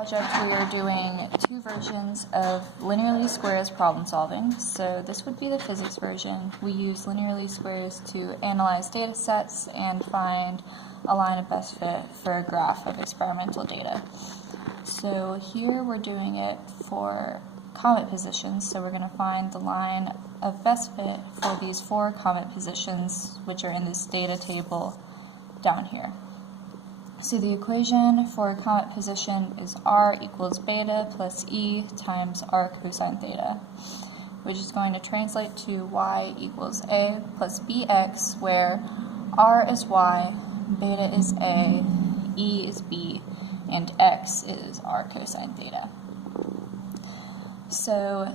project, we are doing two versions of linear least squares problem solving. So this would be the physics version. We use linear least squares to analyze data sets and find a line of best fit for a graph of experimental data. So here we're doing it for comet positions. So we're going to find the line of best fit for these 4 comet positions, which are in this data table down here. So the equation for a comet position is r equals beta plus e times r cosine theta, which is going to translate to y equals a plus bx, where r is y, beta is a, e is b, and x is r cosine theta. So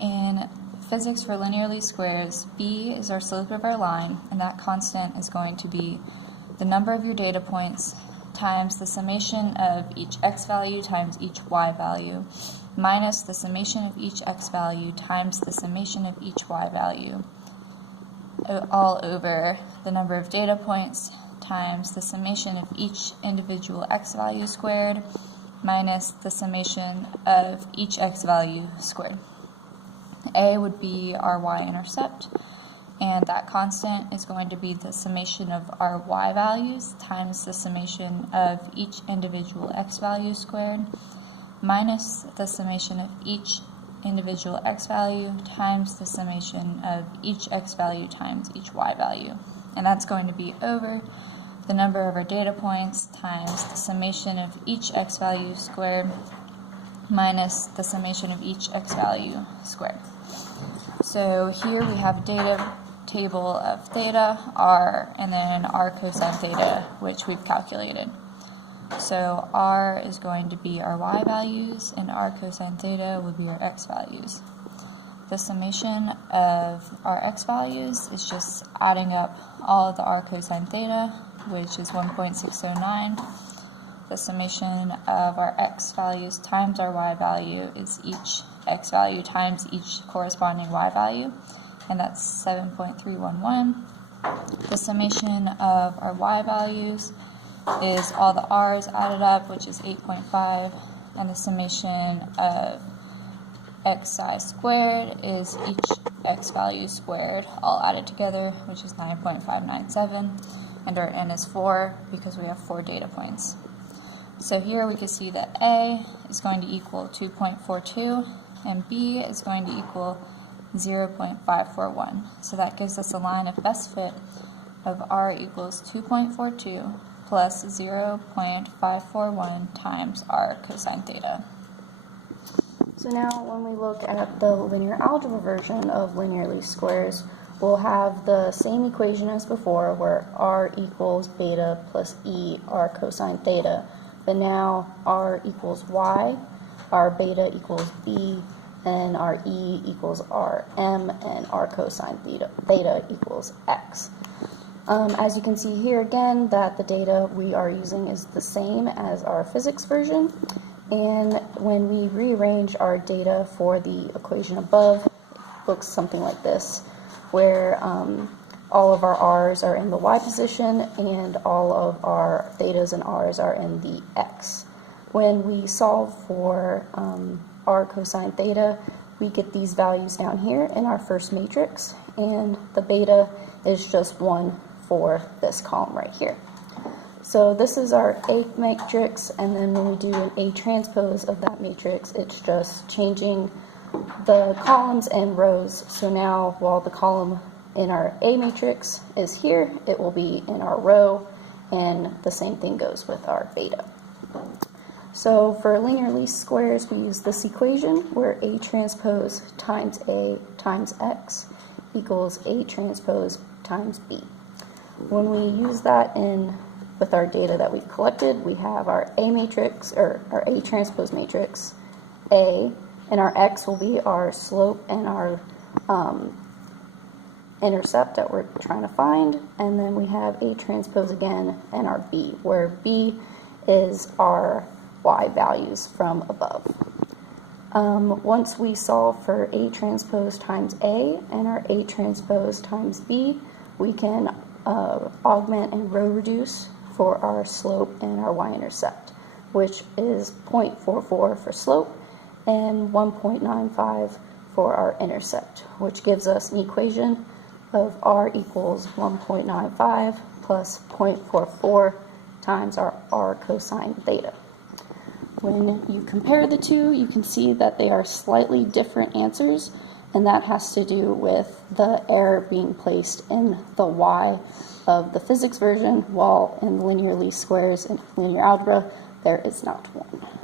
in physics for linear least squares, b is our slope of our line, and that constant is going to be the number of your data points times the summation of each x value times each y value minus the summation of each x value times the summation of each y value, all over the number of data points times the summation of each individual x value squared minus the summation of each x value squared. A would be our y-intercept, and that constant is going to be the summation of our y values times the summation of each individual x value squared minus the summation of each individual x value times the summation of each x value times each y value. And that's going to be over the number of our data points times the summation of each x value squared minus the summation of each x value squared. So here we have a data table of theta, r, and then r cosine theta, which we've calculated. So r is going to be our y values, and r cosine theta would be our x values. The summation of our x values is just adding up all of the r cosine theta, which is 1.609. The summation of our x values times our y value is each x value times each corresponding y value, and that's 7.311. The summation of our y values is all the r's added up, which is 8.5, and the summation of xi squared is each x value squared, all added together, which is 9.597, and our n is 4 because we have 4 data points. So here we can see that A is going to equal 2.42, and B is going to equal 0.541. So that gives us a line of best fit of r equals 2.42 plus 0.541 times r cosine theta. So now when we look at the linear algebra version of linear least squares, we'll have the same equation as before, where r equals beta plus e r cosine theta, but now r equals y, r beta equals b, and our e equals rm, and r cosine theta equals x. As you can see here again, that the data we are using is the same as our physics version, and when we rearrange our data for the equation above, it looks something like this, where all of our r's are in the y position and all of our thetas and r's are in the x. When we solve for r cosine theta, we get these values down here in our first matrix, and the beta is just 1 for this column right here. So this is our A matrix, and then when we do an A transpose of that matrix, it's just changing the columns and rows. So now while the column in our A matrix is here, it will be in our row, and the same thing goes with our beta. So for linear least squares, we use this equation where A transpose times A times X equals A transpose times B. When we use that in with our data that we've collected, we have our A matrix, or our A transpose matrix, A, and our X will be our slope and our intercept that we're trying to find, and then we have A transpose again and our B, where B is our y values from above. Once we solve for A transpose times A and our A transpose times B, we can augment and row reduce for our slope and our y-intercept. which is 0.44 for slope and 1.95 for our intercept, which gives us an equation of r equals 1.95 plus 0.44 times our r cosine theta. When you compare the two, you can see that they are slightly different answers, and that has to do with the error being placed in the y of the physics version, while in linear least squares and linear algebra, there is not one.